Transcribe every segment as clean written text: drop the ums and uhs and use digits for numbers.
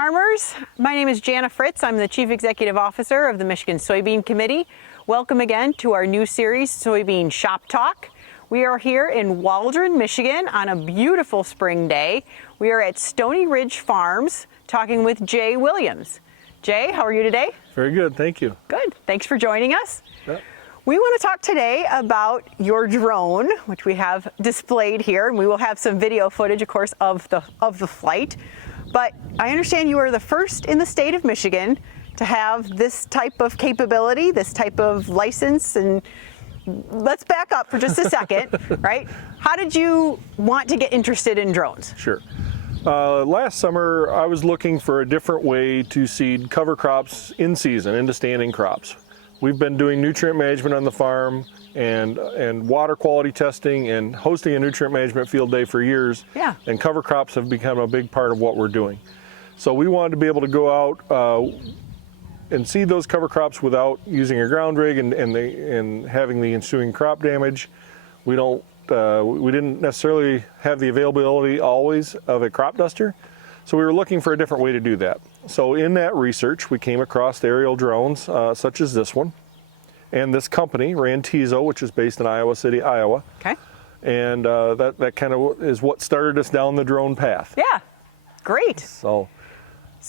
farmers. My name is Jana Fritz. I'm the Chief Executive Officer of the Michigan Soybean Committee. Welcome again to our new series, Soybean Shoptalk. We are here in Waldron, Michigan on a beautiful spring day. We are at Stony Ridge Farms talking with Jay Williams. Jay, how are you today? Very good, thank you. Good, thanks for joining us. Yep. We want to talk today about your drone, which we have displayed here, and we will have some video footage, of course, of the flight. But I understand you are the first in the state of Michigan to have this type of capability, this type of license. And let's back up for just a second, right? How did you want to get interested in drones? Sure. Last summer, I was looking for a different way to seed cover crops in season into standing crops. We've been doing nutrient management on the farm and water quality testing and hosting a nutrient management field day for years. Yeah. And cover crops have become a big part of what we're doing. So we wanted to be able to go out and seed those cover crops without using a ground rig and having the ensuing crop damage. We didn't necessarily have the availability always of a crop duster. So we were looking for a different way to do that. So in that research, we came across aerial drones such as this one and this company, Rantizo, which is based in Iowa City, Iowa. Okay. And that kind of is what started us down the drone path. Yeah, great. So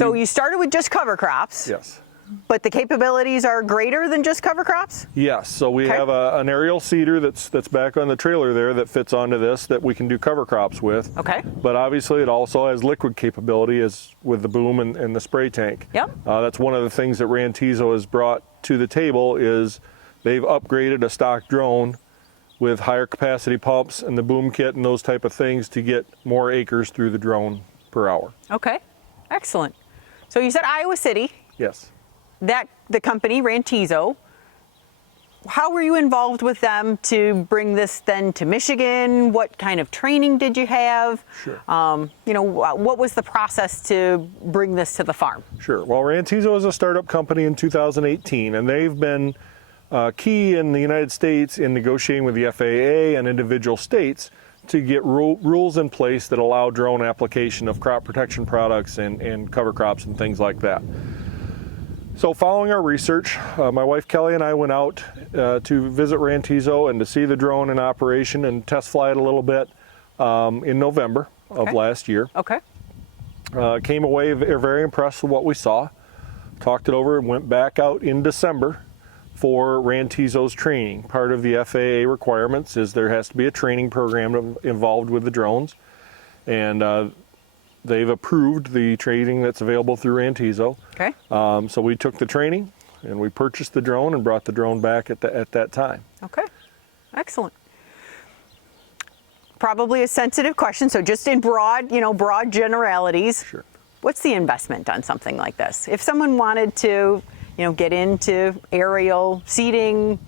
you started with just cover crops. Yes. But the capabilities are greater than just cover crops? Yes, so we Okay. have an aerial seeder that's back on the trailer there that fits onto this that we can do cover crops with. Okay. But obviously it also has liquid capability as with the boom and the spray tank. Yep. That's one of the things that Rantizo has brought to the table is they've upgraded a stock drone with higher capacity pumps and the boom kit and those type of things to get more acres through the drone per hour. Okay, excellent. So you said Iowa City. Yes. The company, Rantizo, how were you involved with them to bring this then to Michigan? What kind of training did you have? Sure. What was the process to bring this to the farm? Sure. Well, Rantizo is a startup company in 2018, and they've been key in the United States in negotiating with the FAA and individual states to get rules in place that allow drone application of crop protection products and cover crops and things like that. So following our research, my wife Kelly and I went out to visit Rantizo and to see the drone in operation and test fly it a little bit in November of last year. Okay. Came away very impressed with what we saw, talked it over and went back out in December for Rantizo's training. Part of the FAA requirements is there has to be a training program involved with the drones, and they've approved the training that's available through Rantizo. Okay. So we took the training and we purchased the drone and brought the drone back at that time. Okay. Excellent. Probably a sensitive question, so just in broad generalities. Sure. What's the investment on something like this? If someone wanted to, get into aerial seeding,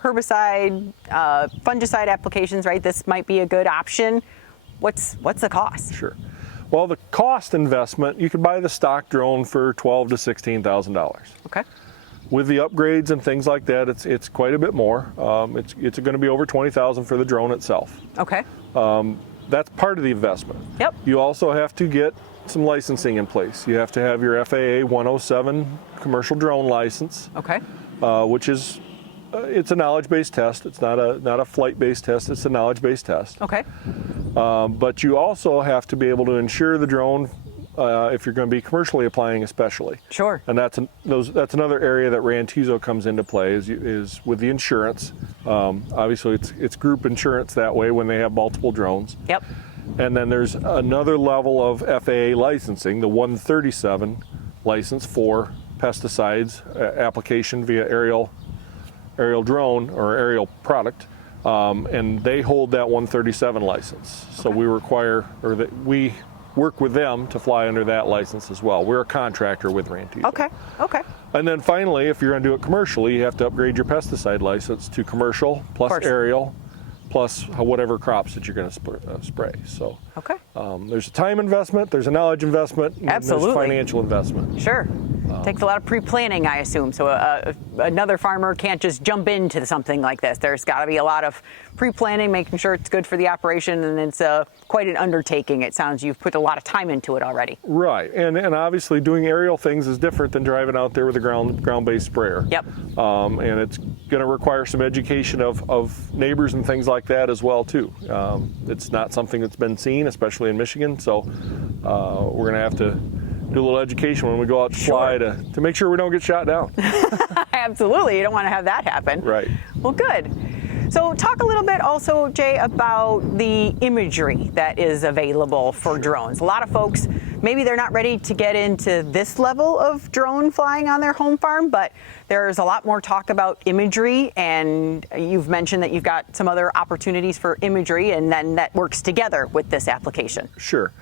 herbicide, fungicide applications, right? This might be a good option. What's the cost? Sure. Well, the cost investment, you could buy the stock drone for $12,000 to $16,000. Okay. With the upgrades and things like that, it's quite a bit more. It's going to be over $20,000 for the drone itself. Okay. That's part of the investment. Yep. You also have to get some licensing in place. You have to have your FAA 107 commercial drone license. Okay. Which is it's a knowledge-based test. It's not a flight-based test. It's a knowledge-based test. Okay. But you also have to be able to insure the drone if you're going to be commercially applying, especially. Sure. And that's another area that Rantizo comes into play is with the insurance. Obviously, it's group insurance that way when they have multiple drones. Yep. And then there's another level of FAA licensing, the 137 license for pesticides application via aerial drone or aerial product. And they hold that 137 license. So we we work with them to fly under that license as well. We're a contractor with Rantizo. Okay. Okay. And then finally, if you're going to do it commercially, you have to upgrade your pesticide license to commercial plus aerial plus whatever crops that you're going to spray. So there's a time investment, there's a knowledge investment, and Absolutely. there's financial investment. Sure. Takes a lot of pre-planning, I assume. So another farmer can't just jump into something like this. There's got to be a lot of pre-planning, making sure it's good for the operation, and it's quite an undertaking. It sounds you've put a lot of time into it already. Right, and obviously doing aerial things is different than driving out there with a ground-based sprayer. Yep. And it's going to require some education of neighbors and things like that as well too. It's not something that's been seen, especially in Michigan. So we're going to have to do a little education when we go out to fly to make sure we don't get shot down. Absolutely, you don't want to have that happen. Right. Well, good. So talk a little bit also, Jay, about the imagery that is available for drones. A lot of folks, maybe they're not ready to get into this level of drone flying on their home farm, but there's a lot more talk about imagery, and you've mentioned that you've got some other opportunities for imagery, and then that works together with this application. Sure.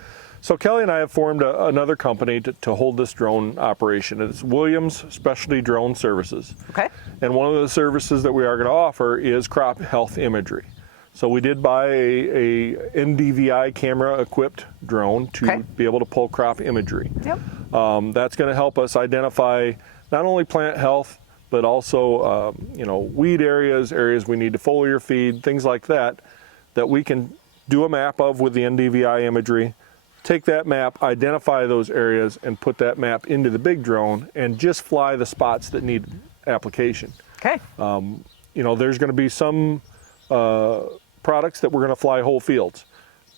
So Kelly and I have formed another company to hold this drone operation. It's Williams Specialty Drone Services. Okay. And one of the services that we are going to offer is crop health imagery. So we did buy a NDVI camera equipped drone to be able to pull crop imagery. Yep. That's going to help us identify not only plant health, but also weed areas we need to foliar feed, things like that we can do a map of with the NDVI imagery. Take that map, identify those areas, and put that map into the big drone and just fly the spots that need application. Okay. There's going to be some products that we're going to fly whole fields.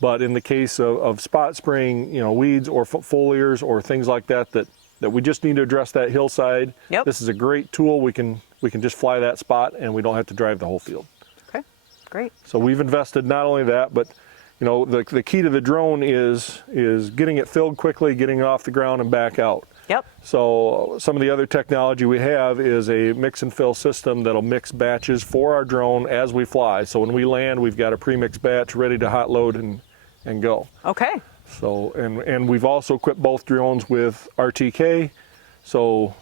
But in the case of spot spraying, weeds or foliars or things like that we just need to address that hillside. Yep. This is a great tool. We can just fly that spot and we don't have to drive the whole field. Okay, great. So we've invested not only that, but the key to the drone is getting it filled quickly, getting it off the ground and back out. Yep. So some of the other technology we have is a mix and fill system that'll mix batches for our drone as we fly. So when we land, we've got a pre-mixed batch ready to hot load and go. Okay. So and we've also equipped both drones with RTK. So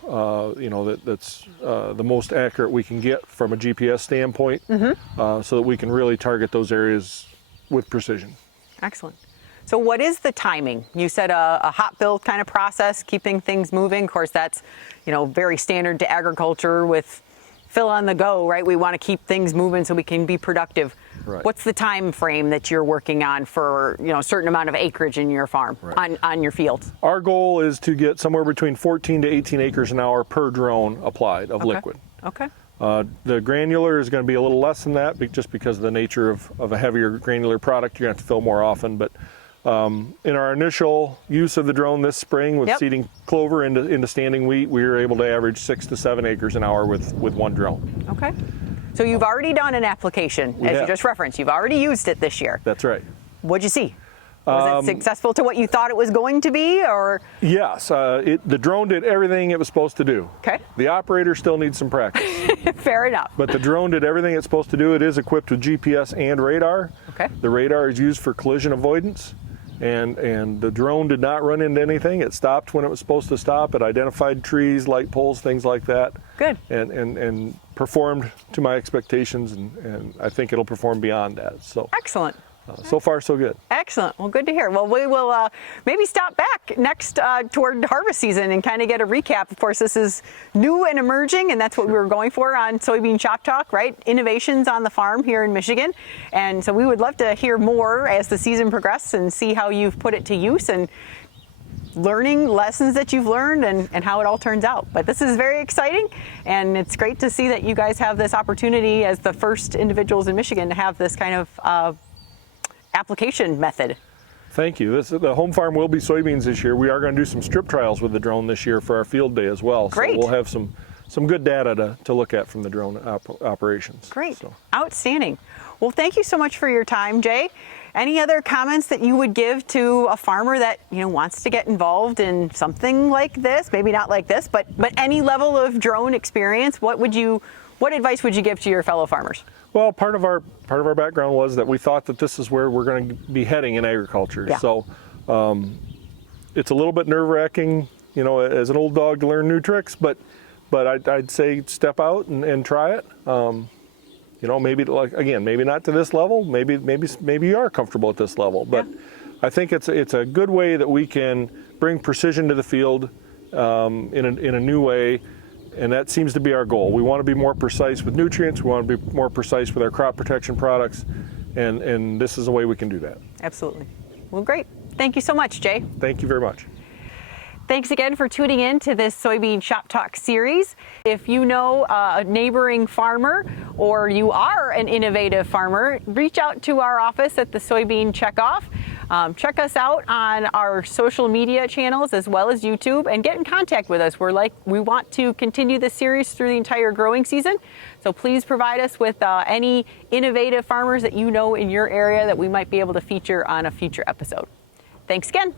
that's the most accurate we can get from a GPS standpoint, so that we can really target those areas with precision. Excellent. So what is the timing? You said a hot build kind of process, keeping things moving. Of course, that's very standard to agriculture with fill on the go, right? We want to keep things moving so we can be productive. Right. What's the time frame that you're working on for a certain amount of acreage in your farm, on your fields? Our goal is to get somewhere between 14 to 18 acres an hour per drone applied of liquid. Okay. The granular is going to be a little less than that, just because of the nature of a heavier granular product. You're going to have to fill more often. But in our initial use of the drone this spring with seeding clover into standing wheat, we were able to average 6 to 7 acres an hour with one drone. Okay. So you've already done an application, as you just referenced. You've already used it this year. That's right. What'd you see? Was it successful to what you thought it was going to be, or? Yes, the drone did everything it was supposed to do. Okay. The operator still needs some practice. Fair enough. But the drone did everything it's supposed to do. It is equipped with GPS and radar. Okay. The radar is used for collision avoidance, and the drone did not run into anything. It stopped when it was supposed to stop. It identified trees, light poles, things like that. Good. And performed to my expectations, and I think it'll perform beyond that. So excellent. So far, so good. Excellent. Well, good to hear. Well, we will maybe stop back next toward harvest season and kind of get a recap. Of course, this is new and emerging, and that's what we were going for on Soybean Shoptalk, right? Innovations on the farm here in Michigan. And so we would love to hear more as the season progresses and see how you've put it to use and learning lessons that you've learned and how it all turns out. But this is very exciting, and it's great to see that you guys have this opportunity as the first individuals in Michigan to have this kind of application method. Thank you. The home farm will be soybeans this year. We are going to do some strip trials with the drone this year for our field day as well. Great. So we'll have some good data to look at from the drone operations. Great. So. Outstanding. Well, thank you so much for your time, Jay. Any other comments that you would give to a farmer that wants to get involved in something like this? Maybe not like this, but any level of drone experience. What advice would you give to your fellow farmers? Well, part of our background was that we thought that this is where we're going to be heading in agriculture. Yeah. So it's a little bit nerve-wracking, as an old dog to learn new tricks. But I'd say step out and try it. Maybe maybe not to this level. Maybe you are comfortable at this level. But I think it's a good way that we can bring precision to the field, in a new way, and that seems to be our goal. We want to be more precise with nutrients, we want to be more precise with our crop protection products, and this is a way we can do that. Absolutely. Well, great. Thank you so much, Jay. Thank you very much. Thanks again for tuning in to this Soybean Shop Talk series. If you know a neighboring farmer or you are an innovative farmer, reach out to our office at the Soybean Checkoff. Check us out on our social media channels as well as YouTube and get in contact with us. We want to continue this series through the entire growing season. So please provide us with any innovative farmers that you know in your area that we might be able to feature on a future episode. Thanks again.